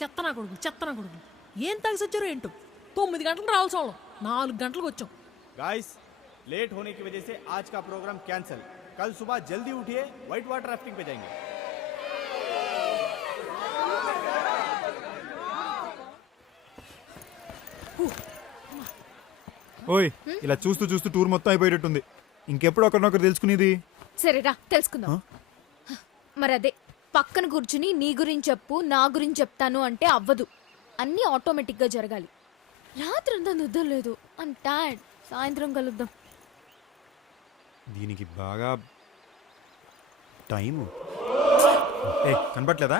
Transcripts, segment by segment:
చెత్తనా కొడుకు ఏం తాగి వచ్చారో ఏంటో 9 గంటలకు రావాల్సి వాళ్ళం 4 గంటలకు వచ్చాం. गाइस लेट होने की वजह से आज का प्रोग्राम कैंसिल. कल सुबह जल्दी उठिए, व्हाइट वाटर राफ्टिंग पे जाएंगे. ఓయ్ ఇలా చూస్తూ చూస్తూ టూర్ మొత్తం అయిపోయేటట్టుంది. ఇంకెప్పుడు ఒకరినొకరు తెలుసుకునేది? సరేరా తెలుసుకుందాం. మరి అదే పక్కన కూర్చుని నీ గురించి చెప్పు నా గురించి చెప్తాను అంటే అవ్వదు. అన్నీ ఆటోమేటిక్గా జరగాలి. రాత్రంతా నిద్ర లేదు. I'm tired. సాయంత్రం కలుద్దాం. దీనికి బాగా టైము కనపట్లేదా?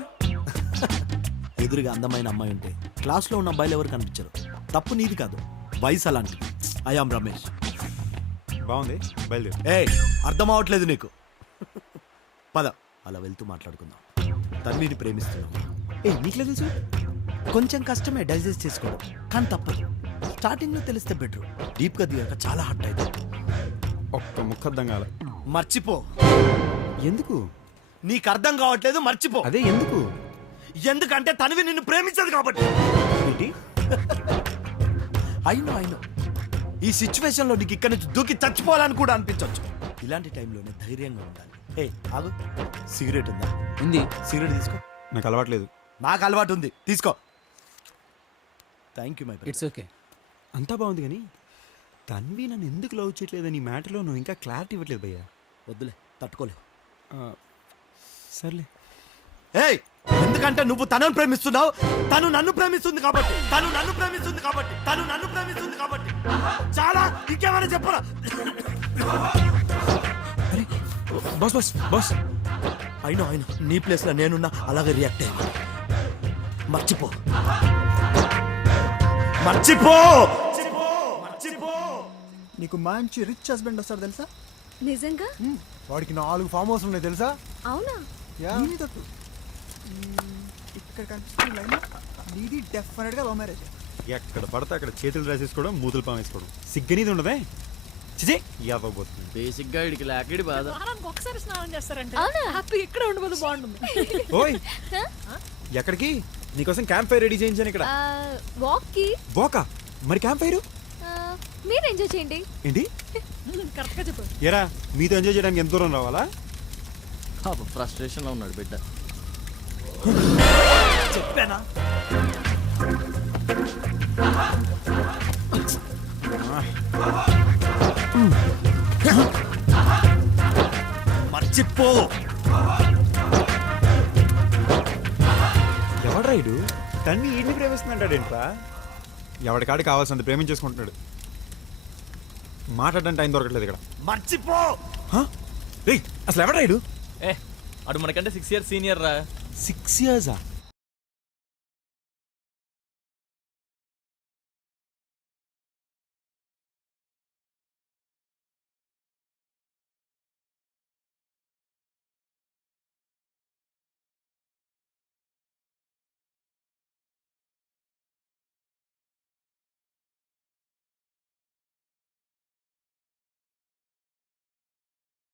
ఎదురుగా అందమైన అమ్మాయి ఉంటే క్లాస్లో ఉన్న అబ్బాయిలు ఎవరు కనిపించరు. తప్పు నీది కాదు, వయసు అలాంటి. ఐఆమ్ రమేష్. బాగుంది, బయలుదేరు. అర్థం అవట్లేదు నీకు. పద అలా వెళ్తూ మాట్లాడుకుందాం. తన్విని ప్రేమిస్తున్నావా? నీకులే తెలుసు. కొంచెం కష్టమే డైజెస్ట్ చేసుకోవడం, కానీ తప్పదు. స్టార్టింగ్లో తెలిస్తే బెటర్, డీప్గా దిగాక చాలా హార్ట్ అవుతుంది. ఒక్క ముక్క అర్థం కాల. మర్చిపో. ఎందుకు? నీకు అర్థం కావట్లేదు, మర్చిపో. అదే ఎందుకు? ఎందుకంటే తనవి నిన్ను ప్రేమించదు కాబట్టి. ఏంటి? అయినో ఈ సిచ్యువేషన్ లో నీకు ఇక్కడ నుంచి దూకి చచ్చిపోవాలని కూడా అనిపించవచ్చు. ఇలాంటి టైంలోనే ధైర్యంగా ఉండాలి. ఆగు, సిగరెట్ ఉందా? ఉంది. సిగరెట్ తీసుకో. నాకు అలవాట్లేదు. నాకు అలవాటు ఉంది, తీసుకో. Thank you my friend. It's okay. అంతా బాగుంది కానీ తన్వి నన్ను ఎందుకు లవ్ చేయట్లేదని ఈ మ్యాటర్లో నువ్వు ఇంకా క్లారిటీ ఇవ్వట్లేదు భయ్యా. వద్దులే, తట్టుకోలేవు. సర్లే. ఎందుకంటే నువ్వు తనను ప్రేమిస్తున్నావు, తను నన్ను ప్రేమిస్తుంది కాబట్టి. చాలా ఇంకేమైనా చెప్పరా? బాస్ బాస్ బాస్ అయినా నీ ప్లేస్ లో నేనున్నా అలాగే రియాక్ట్ అయ్యా. మర్చిపో. నీకు మంచి రిచ్ హస్బెండ్ వస్తాడు తెలుసా? నిజంగా? వాడికి 4 ఫామ్ హౌస్ ఉన్నాయి తెలుసా? అవునా? ఇక్కడ కనిపిస్తున్న లైన్ నీది డెఫినెట్ గా లవ్ మ్యారేజ్. ఎక్కడ పడితే అక్కడ చేతులు రాసేసుకోవడం, మూతులు పామేసుకోవడం. సిగ్గనీది ఉండదే. చిజే యాదవబోతుంది. బేసిక్ గా ఇడికి లాకిడి బాధ. వారానికి ఒకసారి స్నానం చేస్తారంటే అవునా? హ్యాపీ ఇక్కడే ఉండబోదు బాగుంటుంది. ఓయ్ ఎక్కడికి? నీకోసం క్యాంప్ ఫైర్ రెడీ చేయించాను ఇక్కడ. వాక్కి. వాకా? మరి క్యాంప్ ఫైర్ మీరు ఎంజాయ్ చేయండి. ఏంటి? కరెక్ట్ గా చెప్పారు. ఎరా మీతో ఎంజాయ్ చేయడానికి ఎంత దూరం రావాలా? ఫ్రస్ట్రేషన్ లో ఉన్నాడు బిడ్డ. చెప్పానా? మర్చిపో. ఎవడ్రా ఇడు? తన్ని ఈడిని ప్రేమిస్తున్నాడేంట్రా? ఎవడికాడికి కావాల్సినంత ప్రేమించేసుకుంటున్నాడు. మాట్లాడడానికి టైం దొరకట్లేదు ఇక్కడ. మర్చిపో. అసలు ఎవడ్రా ఇడు? అడు మనకంటే 6 years సీనియర్ రా. 6 years?